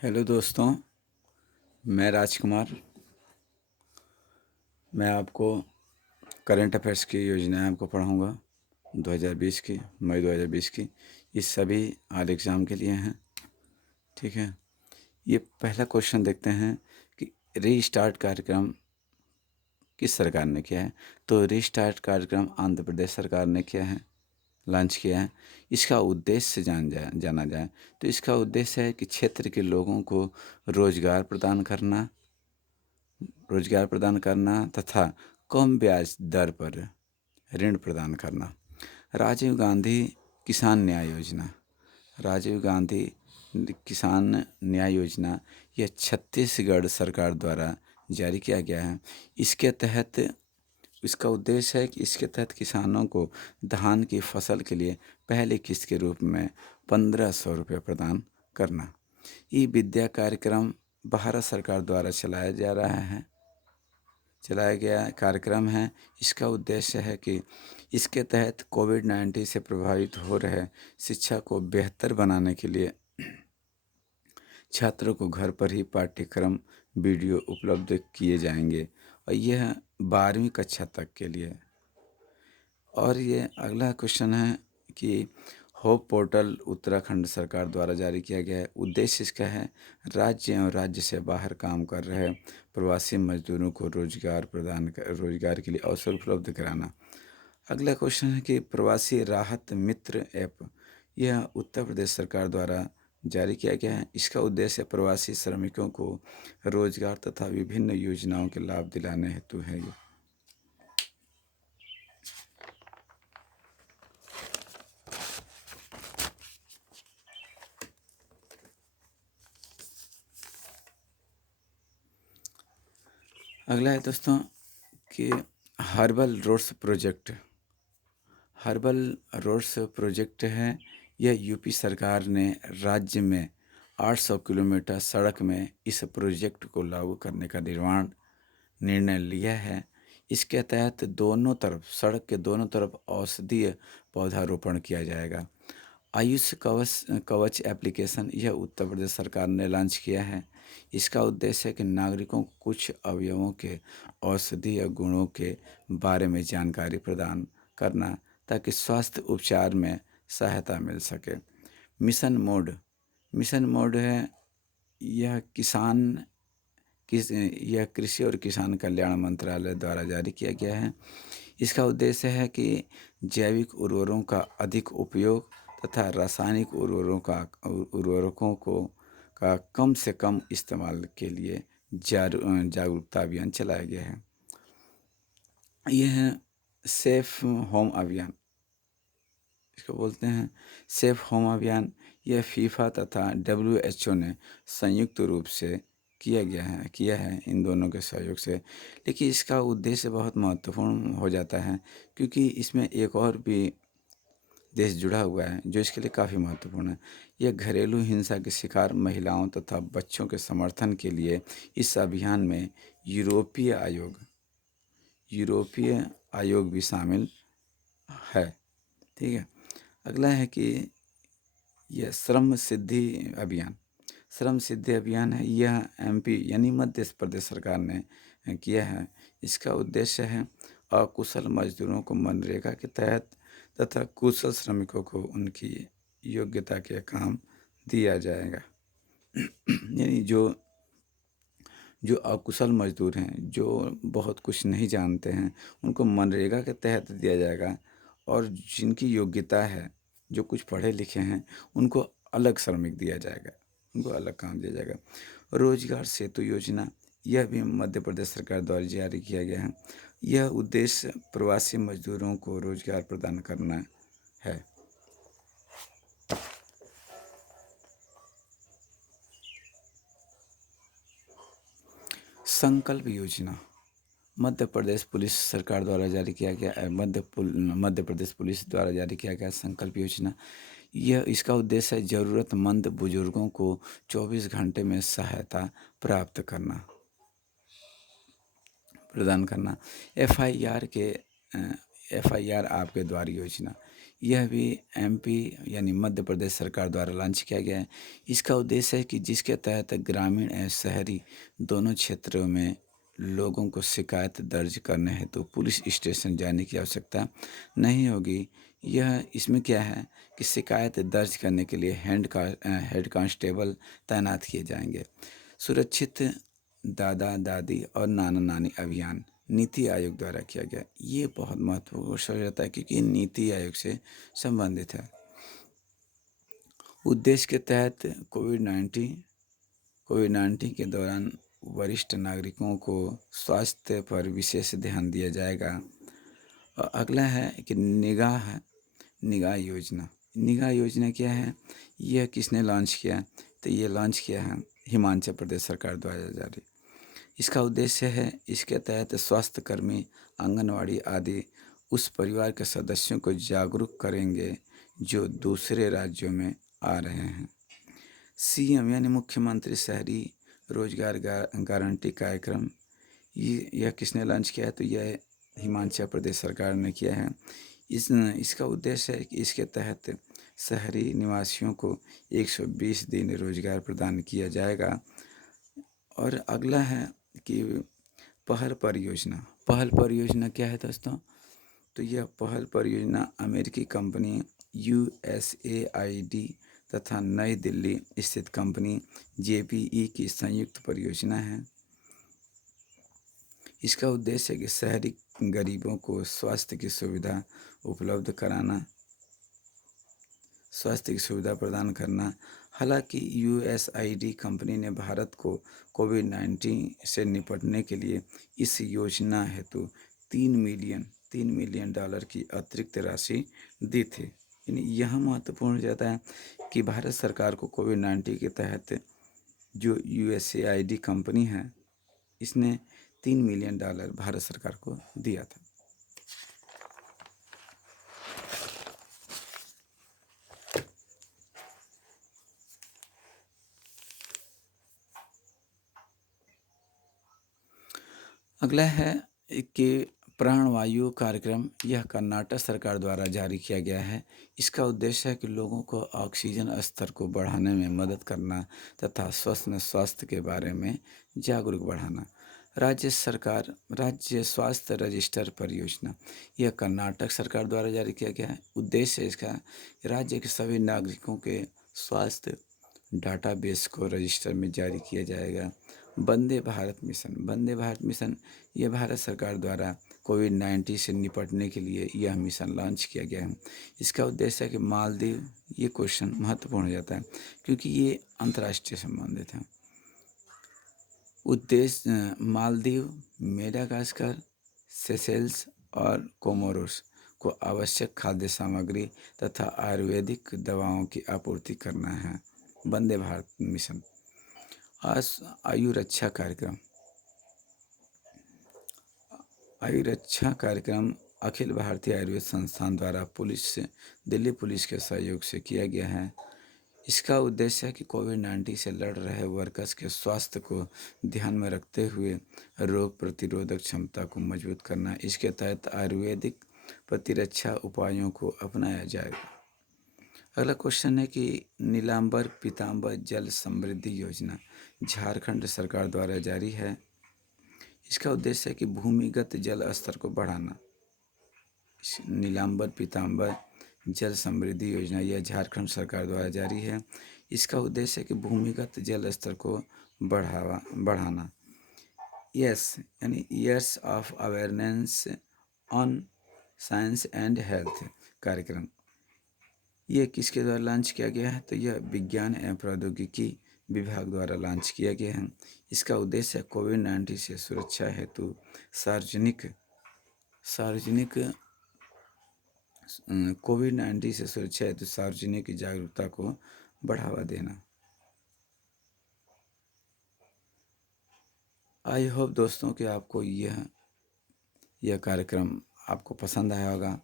Hello दोस्तों, मैं राजकुमार। मैं आपको करंट अफेयर्स की योजनाएं आपको पढ़ाऊंगा 2020 की, मई 2020 की। ये सभी आल एग्ज़ाम के लिए हैं, ठीक है। ये पहला क्वेश्चन देखते हैं कि रीस्टार्ट कार्यक्रम किस सरकार ने किया है। तो रीस्टार्ट कार्यक्रम आंध्र प्रदेश सरकार ने किया है, लॉन्च किया है। इसका उद्देश्य जाना जाए तो इसका उद्देश्य है कि क्षेत्र के लोगों को रोजगार प्रदान करना तथा कम ब्याज दर पर ऋण प्रदान करना। राजीव गांधी किसान न्याय योजना राजीव गांधी किसान न्याय योजना यह छत्तीसगढ़ सरकार द्वारा जारी किया गया है। इसके तहत इसका उद्देश्य है कि इसके तहत किसानों को धान की फसल के लिए पहली किस्त के रूप में 1500 रुपये प्रदान करना। ये विद्या कार्यक्रम भारत सरकार द्वारा चलाया गया कार्यक्रम है। इसका उद्देश्य है कि इसके तहत कोविड-19 से प्रभावित हो रहे शिक्षा को बेहतर बनाने के लिए छात्रों को घर पर ही पाठ्यक्रम वीडियो उपलब्ध किए जाएंगे और यह 12वीं कक्षा तक के लिए। और ये अगला क्वेश्चन है कि होप पोर्टल उत्तराखंड सरकार द्वारा जारी किया गया है। उद्देश्य इसका है राज्य एवं राज्य से बाहर काम कर रहे प्रवासी मजदूरों को रोजगार के लिए अवसर उपलब्ध कराना। अगला क्वेश्चन है कि प्रवासी राहत मित्र ऐप यह उत्तर प्रदेश सरकार द्वारा जारी किया गया है। इसका उद्देश्य प्रवासी श्रमिकों को रोजगार तथा विभिन्न योजनाओं के लाभ दिलाने हेतु है। ये अगला है दोस्तों कि हर्बल रोड्स प्रोजेक्ट है। यह यूपी सरकार ने राज्य में 800 किलोमीटर सड़क में इस प्रोजेक्ट को लागू करने का निर्णय लिया है। इसके तहत सड़क के दोनों तरफ औषधीय पौधारोपण किया जाएगा। आयुष कवच एप्लीकेशन यह उत्तर प्रदेश सरकार ने लॉन्च किया है। इसका उद्देश्य है कि नागरिकों को कुछ अवयवों के औषधीय गुणों के बारे में जानकारी प्रदान करना ताकि स्वास्थ्य उपचार में सहायता मिल सके। मिशन मोड है यह यह कृषि और किसान कल्याण मंत्रालय द्वारा जारी किया गया है। इसका उद्देश्य है कि जैविक उर्वरकों का अधिक उपयोग तथा रासायनिक उर्वरकों का कम से कम इस्तेमाल के लिए जागरूकता अभियान चलाया गया है। यह है सेफ होम अभियान, इसको बोलते हैं सेफ होम अभियान। यह फीफा तथा WHO ने संयुक्त रूप से किया है इन दोनों के सहयोग से। लेकिन इसका उद्देश्य बहुत महत्वपूर्ण हो जाता है क्योंकि इसमें एक और भी देश जुड़ा हुआ है जो इसके लिए काफ़ी महत्वपूर्ण है। यह घरेलू हिंसा के शिकार महिलाओं तथा बच्चों के समर्थन के लिए इस अभियान में यूरोपीय आयोग भी शामिल है, ठीक है। अगला है कि यह श्रम सिद्धि अभियान है। यह MP यानी मध्य प्रदेश सरकार ने किया है। इसका उद्देश्य है अकुशल मजदूरों को मनरेगा के तहत तथा कुशल श्रमिकों को उनकी योग्यता के काम दिया जाएगा। यानी जो अकुशल मजदूर हैं, जो बहुत कुछ नहीं जानते हैं, उनको मनरेगा के तहत दिया जाएगा। और जिनकी योग्यता है, जो कुछ पढ़े लिखे हैं, उनको अलग श्रमिक दिया जाएगा, उनको अलग काम दिया जाएगा। रोजगार सेतु योजना यह भी मध्य प्रदेश सरकार द्वारा जारी किया गया है। यह उद्देश्य प्रवासी मजदूरों को रोजगार प्रदान करना है। संकल्प योजना मध्य प्रदेश पुलिस सरकार द्वारा जारी किया गया मध्य प्रदेश पुलिस द्वारा जारी किया गया संकल्प योजना। इसका उद्देश्य है ज़रूरतमंद बुजुर्गों को 24 घंटे में सहायता प्रदान करना। FIR FIR आपके द्वार योजना, यह भी MP यानी मध्य प्रदेश सरकार द्वारा लॉन्च किया गया है। इसका उद्देश्य है कि जिसके तहत ग्रामीण एवं शहरी दोनों क्षेत्रों में लोगों को शिकायत दर्ज करने हेतु तो पुलिस स्टेशन जाने की आवश्यकता नहीं होगी। यह इसमें क्या है कि शिकायत दर्ज करने के लिए हेड कांस्टेबल तैनात किए जाएंगे। सुरक्षित दादा दादी और नाना नानी अभियान नीति आयोग द्वारा किया गया। ये बहुत महत्वपूर्ण हो जाता है क्योंकि ये नीति आयोग से संबंधित है। उद्देश्य के तहत कोविड-19 के दौरान वरिष्ठ नागरिकों को स्वास्थ्य पर विशेष ध्यान दिया जाएगा। और अगला है कि निगाह योजना। निगाह योजना क्या है, यह किसने लॉन्च किया? तो ये लॉन्च किया है हिमाचल प्रदेश सरकार द्वारा जारी। इसका उद्देश्य है, इसके तहत स्वास्थ्यकर्मी, आंगनवाड़ी आदि उस परिवार के सदस्यों को जागरूक करेंगे जो दूसरे राज्यों में आ रहे हैं। CM यानी मुख्यमंत्री शहरी रोजगार गारंटी कार्यक्रम, यह किसने लॉन्च किया है? तो यह हिमाचल प्रदेश सरकार ने किया है। इसका उद्देश्य है कि इसके तहत शहरी निवासियों को 120 दिन रोजगार प्रदान किया जाएगा। और अगला है कि पहल परियोजना। पहल परियोजना क्या है दोस्तों? तो यह पहल परियोजना अमेरिकी कंपनी USAID तथा नई दिल्ली स्थित कंपनी JPE की संयुक्त परियोजना है। इसका उद्देश्य है कि शहरी गरीबों को स्वास्थ्य की सुविधा प्रदान करना। हालांकि USAID कंपनी ने भारत को कोविड-19 से निपटने के लिए इस योजना हेतु $3 मिलियन की अतिरिक्त राशि दी थी। यानी यह महत्वपूर्ण हो जाता है कि भारत सरकार को कोविड-19 के तहत जो USAID कंपनी है, इसने $3 मिलियन भारत सरकार को दिया था। अगला है कि प्राणवायु कार्यक्रम, यह कर्नाटक सरकार द्वारा जारी किया गया है। इसका उद्देश्य है कि लोगों को ऑक्सीजन स्तर को बढ़ाने में मदद करना तथा स्वास्थ्य के बारे में जागरूक बढ़ाना। राज्य स्वास्थ्य रजिस्टर परियोजना, यह कर्नाटक सरकार द्वारा जारी किया गया है। उद्देश्य इसका राज्य के सभी नागरिकों के स्वास्थ्य डाटाबेस को रजिस्टर में जारी किया जाएगा। वंदे भारत मिशन, यह भारत सरकार द्वारा कोविड-19 से निपटने के लिए यह मिशन लॉन्च किया गया है। इसका उद्देश्य है कि मालदीव, ये क्वेश्चन महत्वपूर्ण हो जाता है क्योंकि ये अंतर्राष्ट्रीय संबंधित है। उद्देश्य मालदीव, मेडागास्कर, सेशेल्स और कोमोरोस को आवश्यक खाद्य सामग्री तथा आयुर्वेदिक दवाओं की आपूर्ति करना है। वंदे भारत मिशन। आयु रक्षा कार्यक्रम अखिल भारतीय आयुर्वेद संस्थान द्वारा दिल्ली पुलिस के सहयोग से किया गया है। इसका उद्देश्य है कि कोविड-19 से लड़ रहे वर्कर्स के स्वास्थ्य को ध्यान में रखते हुए रोग प्रतिरोधक क्षमता को मजबूत करना। इसके तहत आयुर्वेदिक प्रतिरक्षा उपायों को अपनाया जाएगा। अगला क्वेश्चन है कि नीलांबर पीतांबर जल समृद्धि योजना झारखंड सरकार द्वारा जारी है। इसका उद्देश्य है कि भूमिगत जल स्तर को बढ़ाना। नीलांबर पीतांबर जल समृद्धि योजना यह झारखंड सरकार द्वारा जारी है। इसका उद्देश्य है कि भूमिगत जल स्तर को बढ़ाना। यानी years of awareness on science and health कार्यक्रम, यह किसके द्वारा लॉन्च किया गया है? तो यह विज्ञान एवं प्रौद्योगिकी विभाग द्वारा लॉन्च किया गया है। इसका उद्देश्य कोविड-19 से सुरक्षा हेतु सार्वजनिक जागरूकता को बढ़ावा देना। आई होप दोस्तों कि आपको यह कार्यक्रम आपको पसंद आया होगा।